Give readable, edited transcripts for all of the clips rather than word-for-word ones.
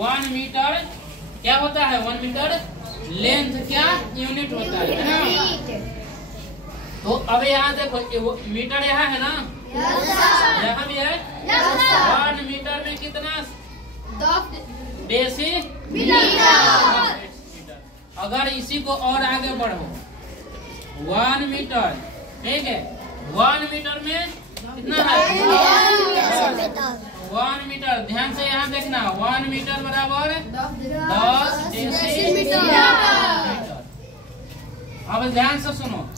1 metre क्या होता है? 1 मीटर लेंथ क्या यूनिट होता है ना? तो अब यहाँ देखो मीटर यहाँ है ना, यहाँ भी है। 1 मीटर में कितना डेसी मीटर। अगर इसी को और आगे बढ़ो 1 मीटर, ठीक है, 1 मीटर में कितना है? 1 मीटर, ध्यान से यहाँ देखना, 1 मीटर बराबर 10 डेसीमीटर। अब ध्यान से सुनो,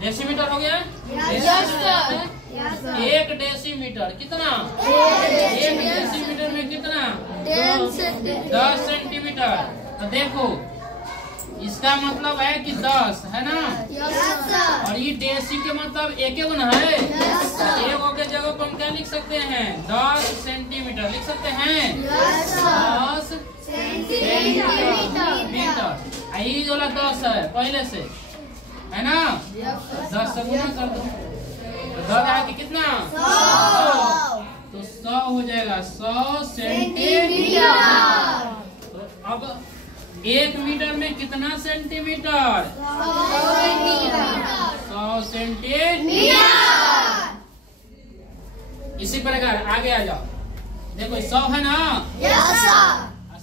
डेसीमीटर हो गया? एक डेसीमीटर कितना? 1 डेसीमीटर में कितना? 10 सेंटीमीटर। तो देखो इसका मतलब है कि 10 है ना, और ये डेसी के मतलब एक गुना है। एक के जगह पर हम क्या लिख सकते हैं? 10 सेंटीमीटर लिख सकते हैं। 10 सेंटीमीटर। यही वाला 10 है पहले से, है ना? 10 से गुना कर दो, 10 आके कितना? 100। तो 100 हो जाएगा 100 सेंटीमीटर। तो अब 1 मीटर में कितना सेंटीमीटर? 100 सेंटीमीटर। इसी प्रकार आगे आ जाओ, देखो 100 है ना,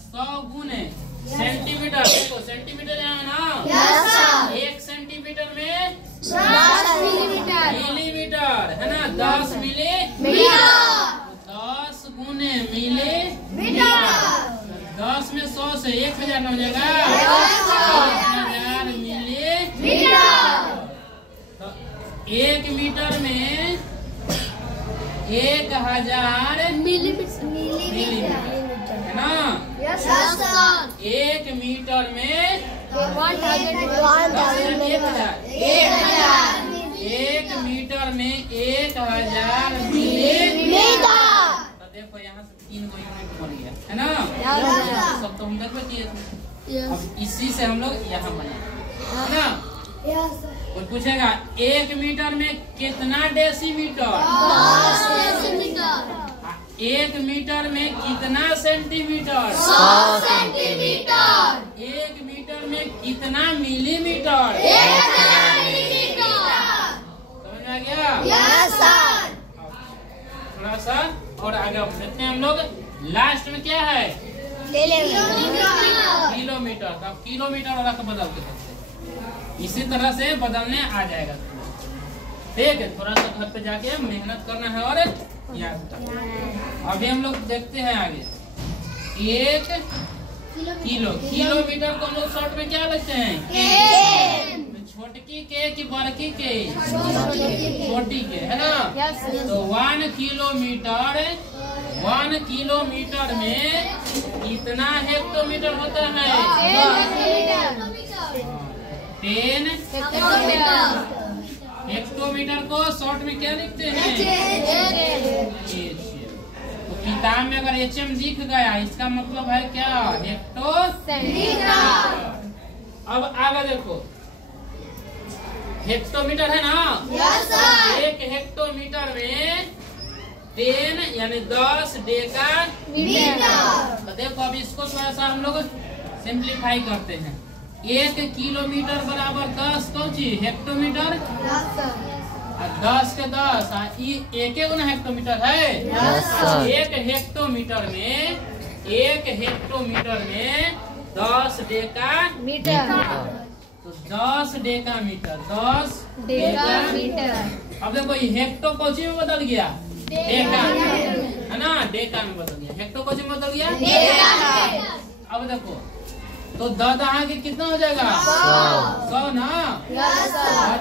100 गुने सेंटीमीटर। देखो सेंटीमीटर यहाँ है ना, 1 सेंटीमीटर में 10 मिलीमीटर है ना, 10 मिलीमीटर। 10 गुने मिलीमीटर, 10 में 100 से 1000 हो जाएगा, 1000 मिलीमीटर। तो 1 मीटर में 1000 मिलीमीटर है ना। 1 मीटर में 1000। 1 मीटर में 1000 मिलीमीटर। तो देखो यहाँ से 3 को यूनिट बन गया है ना, सब तो हम देखो किए थे। अब इसी से हम लोग यहाँ बने है ना। कोई पूछेगा 1 मीटर में कितना डेसीमीटर? 1 मीटर में कितना सेंटीमीटर? 100 सेंटीमीटर। 1 मीटर में कितना मिलीमीटर? 1000 मिलीमीटर। समझ में आ गया? Yes sir. थोड़ा सा और आगे देखते हैं हम लोग। लास्ट में क्या है? किलोमीटर। तो किलोमीटर वाला को बदल के सकते, इसी तरह से बदलने आ जाएगा। ठीक है, थोड़ा सा घर पे जाके मेहनत करना है और याद करना। अभी हम लोग देखते हैं आगे। 1 किलोमीटर को हम लोग शॉर्ट में क्या लिखते हैं? छोटकी के कि बड़की के? छोटी के है ना। तो 1 किलोमीटर में कितना हेक्टोमीटर होता है? 10 हेक्टोमीटर को शॉर्ट में क्या लिखते हैं? तो किताब में अगर HM दिख गया इसका मतलब है क्या? हेक्टोमीटर। अब आगे देखो, हेक्टोमीटर है ना। 1 हेक्टोमीटर में 10 यानी 10 डेकामीटर। तो देखो अब इसको थोड़ा सा हम लोग सिंप्लीफाई करते हैं। 1 किलोमीटर बराबर 10 कौची हेक्टोमीटर। 10 के 10 एक गुना हेक्टोमीटर है। 1 हेक्टोमीटर में 10 डेकामीटर। तो 10 डेकामीटर, 10 डेकामीटर। अब देखो हेक्टो कौची में बदल गया? डेका है ना, डेका में बदल गया। हेक्टो कौची में बदल गया? अब देखो तो 10 के कितना हो जाएगा? 100 ना।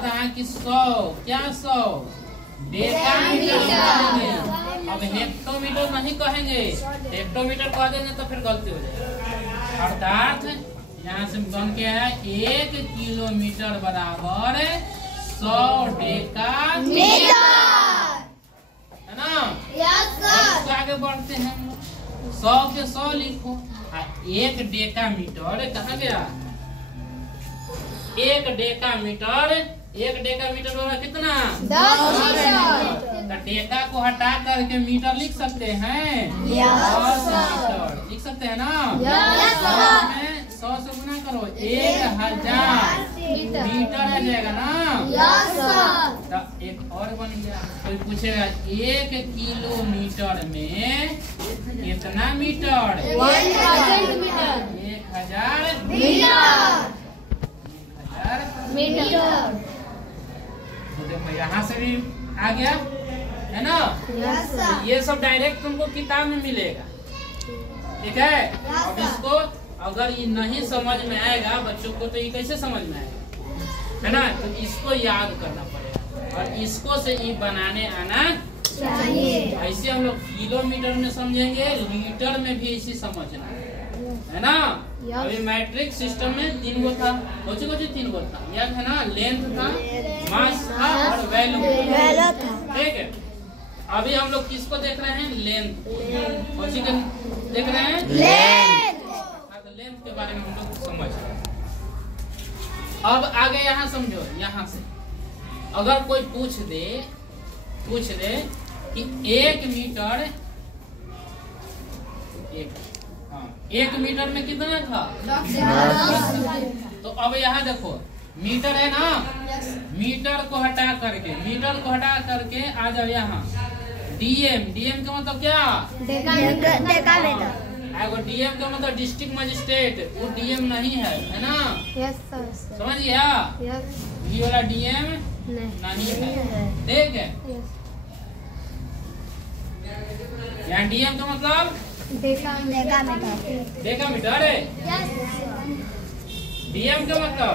10 की 100 क्या? 100 डेकामीटर। अब हेक्टोमीटर नहीं कहेंगे, हेक्टोमीटर कह देंगे तो फिर गलती हो जाएगी। अर्थात यहाँ से बन के है 1 किलोमीटर बराबर 100 डेकामीटर है ना। इसको आगे बढ़ते हैं, 100 के 100 लिखो। 1 डेकामीटर कहाँ गया? 1 डेकामीटर होगा कितना? 10 मीटर। डेका को हटा करके मीटर लिख सकते हैं। 10 मीटर करो 1000 मीटर आ जाएगा ना। Yes sir. तो एक और बन गया। कोई पूछेगा 1 किलोमीटर में कितना मीटर? 1000 मीटर। 1000 मीटर। तो देखो यहाँ से भी आ गया है ना। Yes sir. ये सब डायरेक्ट तुमको किताब में मिलेगा, ठीक है। अब इसको अगर ये नहीं समझ में आएगा बच्चों को तो ये कैसे समझ में आएगा, है ना। तो इसको याद करना पड़ेगा और इसको से ये बनाने आना चाहिए। ऐसे हम लोग किलोमीटर में समझेंगे, लीटर में भी इसी समझना है ना। अभी मैट्रिक सिस्टम में 3 गो था, कौन 3 गो था याद है ना। लेंथ था, मास था और वैल्यू था, ठीक है। अभी हम लोग किसको देख रहे हैं? लेंथ। कौन सी देख रहे हैं? लेंथ। तो लेंथ के बारे में हम लोग समझ रहे हैं। अब आगे यहाँ समझो। यहाँ से अगर कोई पूछ दे कि 1 मीटर 1 मीटर में कितना था? 10। तो अब यहाँ देखो मीटर है ना, मीटर को हटा करके आ जाओ यहाँ डीएम का मतलब क्या? डेकामीटर। डीएम का मतलब डिस्ट्रिक्ट मजिस्ट्रेट, वो डीएम नहीं है ना। Yes sir. समझ गया? ये वाला डीएम नहीं है, ठीक है। यहाँ डीएम का मतलब डेकामीटर है। डीएम का मतलब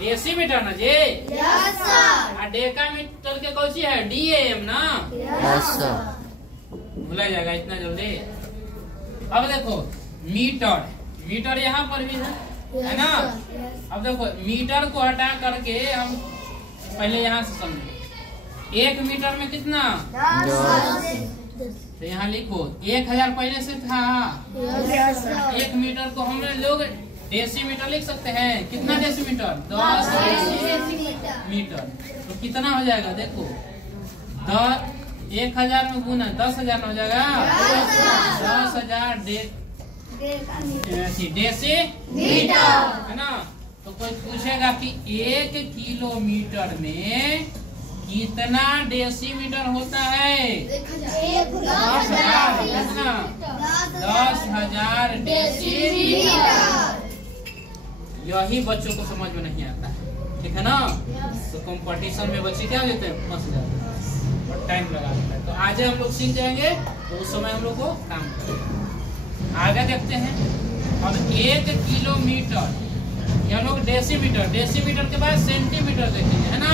डेसीमीटर ना जी। Yes sir. डेकामीटर के कौन सी है? डीएम ना। Yes sir. भूला जाएगा इतना जल्दी। अब देखो मीटर यहाँ पर भी है ना। अब देखो मीटर को हटा करके हम पहले यहाँ से समझे। 1 मीटर में कितना? 10। तो यहाँ लिखो 1000 पहले से था। 1 मीटर को हम लोग डेसीमीटर लिख सकते हैं। कितना डेसीमीटर? 10 डेसीमीटर। तो कितना हो जाएगा? देखो 1000 में गुना 10,000 हो जाएगा। 10,000 डेसीमीटर है ना। तो कोई पूछेगा कि 1 किलोमीटर में कितना डेसीमीटर होता है? 10,000। कितना? 10,000 डेसीमीटर। यही बच्चों को समझ में नहीं आता है, ठीक है ना। तो कंपटीशन में बच्चे क्या देते हैं? फंस जाते हैं और टाइम लगा देता है। तो आज हम लोग सीख जाएंगे तो उस समय हम लोग को काम करेंगे। आगे देखते हैं। अब 1 किलोमीटर या लोग डेसीमीटर के बाद सेंटीमीटर देखेंगे, है ना।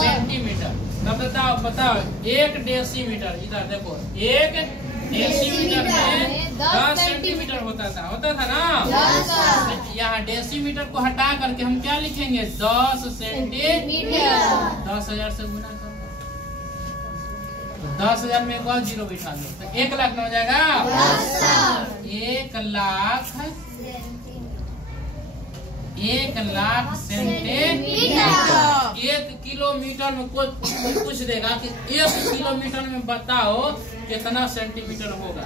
सेंटीमीटर। तब बताओ 1 डेसीमीटर। इधर देखो 1 डेसीमीटर में 10 सेंटीमीटर होता था ना। यहाँ डेसीमीटर को हटा करके हम क्या लिखेंगे? 10 सेंटीमीटर। 10,000 से गुना कर दो। 10,000 में एक और 0 बिठा दो तो 1 लाख में हो जाएगा। 1 लाख सेंटीमीटर। 1 किलोमीटर में कोई पूछ देगा कि 1 किलोमीटर में बताओ कितना सेंटीमीटर होगा,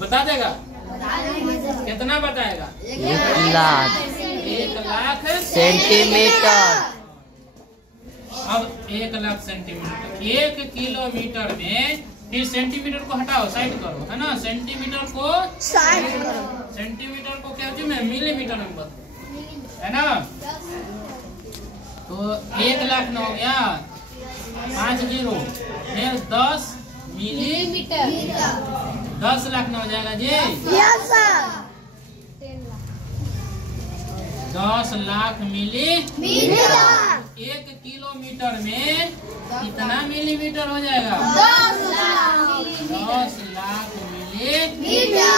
बता देगा? कितना बताएगा? 1 लाख सेंटीमीटर। अब 1 लाख सेंटीमीटर 1 किलोमीटर में, फिर सेंटीमीटर को हटाओ, साइड करो, है ना। सेंटीमीटर को क्या में मिलीमीटर में बदलो, है ना। तो 1 लाख न हो गया 5 0, फिर 10 मिलीमीटर। 10 लाख न हो जाएगा जी। 10 लाख मिलीमीटर। 1 किलोमीटर में कितना मिलीमीटर हो जाएगा? 10 लाख मिलीमीटर।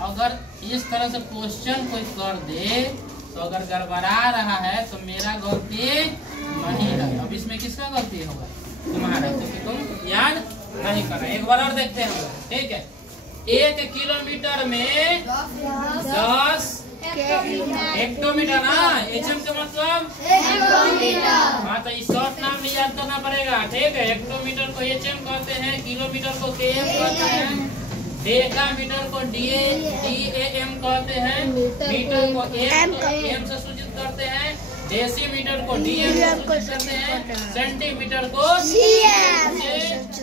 अगर इस तरह से क्वेश्चन कोई कर दे तो अगर गड़बड़ा रहा है तो मेरा गलती नहीं है। अब इसमें किसका गलती होगा? तुम्हारा, क्योंकि तुम याद नहीं कर रहे। एक बार और देखते हैं, ठीक है। 1 किलोमीटर में 10 हेक्टोमीटर ना। एचएम का मतलब हाँ, तो इस शॉर्ट नाम भी याद करना पड़ेगा, ठीक है। हेक्टोमीटर को एचएम कहते हैं, किलोमीटर को केएम कहते हैं, डेकामीटर को DAM कहते हैं, मीटर को M से सूचित करते हैं, डेसीमीटर को DM से सूचित करते हैं, सेंटीमीटर को CM से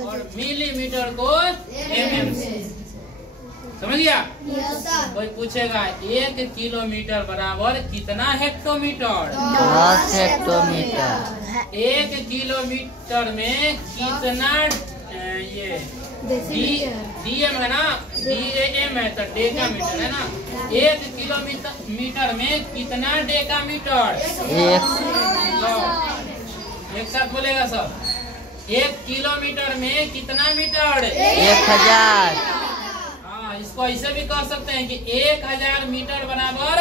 और मिलीमीटर को MM से। समझ गया? कोई पूछेगा 1 किलोमीटर बराबर कितना हेक्टोमीटर? 10 हेक्टोमीटर। 1 किलोमीटर में कितना ये DM है ना, DAM है तो डेकामीटर है ना। 1 किलोमीटर में कितना डेकामीटर? एक साथ बोलेगा सब। 1 किलोमीटर में कितना मीटर? 1000। हाँ, इसको ऐसे भी कर सकते हैं कि 1000 मीटर बराबर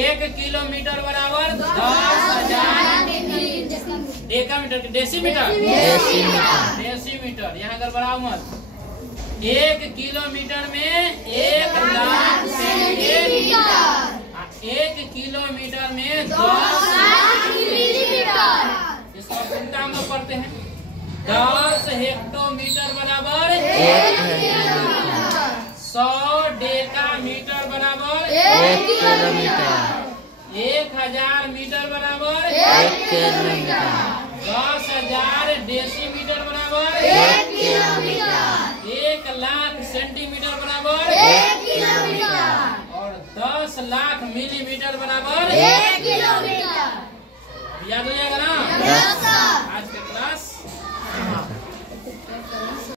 1 किलोमीटर बराबर 10,000 डेकामीटर। डेसीमीटर यहाँ अगर बढ़ाओ मत। 1 किलोमीटर में 1 लाख सेंटीमीटर, 1 किलोमीटर में 10 लाख मिलीमीटर। इसको चिंता हम लोग करते हैं। 10 हेक्टोमीटर बराबर 100 डेकामीटर बराबर 1 किलोमीटर। 1000 मीटर बराबर 1 किलोमीटर। 10,000 डेसीमीटर बराबर 1 किलोमीटर। 1 लाख सेंटीमीटर बराबर 1 किलोमीटर। और 10 लाख मिलीमीटर बराबर 1 किलोमीटर। याद हो जाएगा ना? Yes sir. आज का क्लास